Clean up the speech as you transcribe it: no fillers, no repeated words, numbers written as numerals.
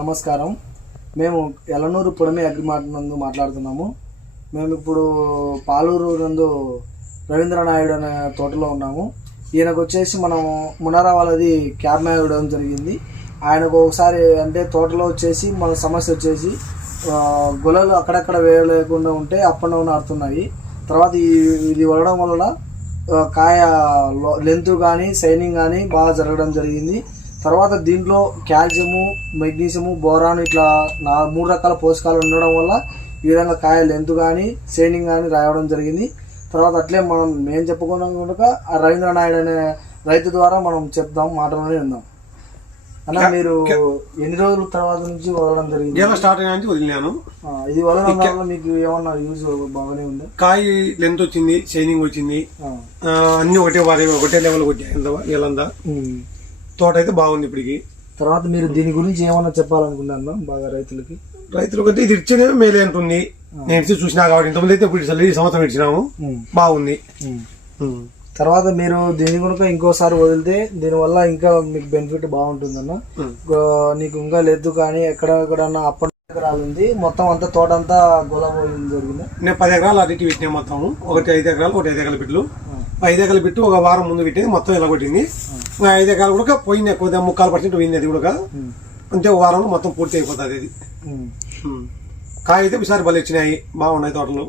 నమస్కారం. మేము ఎలనూరు పుడమి అగ్రిమార్ట్ నందు మాట్లాడుతున్నాము. మేము ఇప్పుడు పాలూరు నందు రవీంద్రనాయుడు అనే తోటలో ఉన్నాము. ఈయనకు వచ్చేసి మనం మునారా వాళ్ళది క్యాబ్ మ్యాన్ ఇవ్వడం జరిగింది. ఆయనకు ఒకసారి అంటే తోటలో వచ్చేసి మన సమస్య వచ్చేసి గొలలు అక్కడక్కడ వేయలేకుండా ఉంటే అప్ అండ్ డౌన్ ఆడుతున్నాయి. తర్వాత ఇది వడడం వల్ల కాయ లెంత్ కానీ షైనింగ్ కానీ బాగా జరగడం జరిగింది. తర్వాత దీంట్లో కాల్షియము, మెగ్నీషియము, బోరాన్ ఇట్లా 3 రకాల పోషకాలు ఉండడం వల్ల ఈ విధంగా కాయ లెంత్ కానీ షైనింగ్ కానీ రావడం జరిగింది. తర్వాత అట్లే మేము చెప్పుకున్నాం కనుక ఆ రవీంద్రనాయుడు అనే రైతు ద్వారా మనం చెప్తాం, మాటలోనే ఉందాం. అన్న, మీరు ఎన్ని రోజుల తర్వాత నుంచి వదలడం జరిగింది? స్టార్ట్ అయినా వదిలినాను. ఇది వదలడం వల్ల మీకు ఏమన్నా యూజ్ బాగానే ఉంది? కాయ లెంత్ వచ్చింది, షైనింగ్ వచ్చింది, అన్ని ఒకటే లెవెల్ కొట్టాయంతా. తోట అయితే బాగుంది ఇప్పటికి. తర్వాత మీరు దీని గురించి ఏమన్నా చెప్పాలనుకున్నాను బాగా రైతులకి అయితే ఇది ఇచ్చేనే మేలే అంటుంది. నేను చూసినా కాబట్టి ఇంతకుముందు అయితే ఇప్పుడు ఈ సంవత్సరం ఇచ్చినాము, బాగుంది. తర్వాత మీరు దీని కనుక ఇంకోసారి వదిలితే దీనివల్ల ఇంకా మీకు బెనిఫిట్ బాగుంటుందన్న. నీకు ఇంకా లేదు కానీ ఎక్కడెక్కడన్నా అప్పటి ఎకరాలు ఉంది, మొత్తం అంతా తోట అంతా గొలబోయింది జరిగింది. నేను 10 ఎకరాలు అటు పెట్టినా మొత్తం. ఒకటి 5 ఎకరాలు, ఒకటి 5 ఎకరాల బిట్లు. 5 ఎకరాల బిట్టు ఒక వారం ముందు పెట్టేది మొత్తం ఇలా కొట్టింది. 5 ఎకరాలు కూడా పోయింది, కొద్దిగా 3/4% పోయింది. అది కూడా అంతే, ఒక వారంలో మొత్తం పూర్తి అయిపోతుంది. అది కాయ అయితే ఈసారి బలి వచ్చినాయి, బాగున్నాయి తోటలు.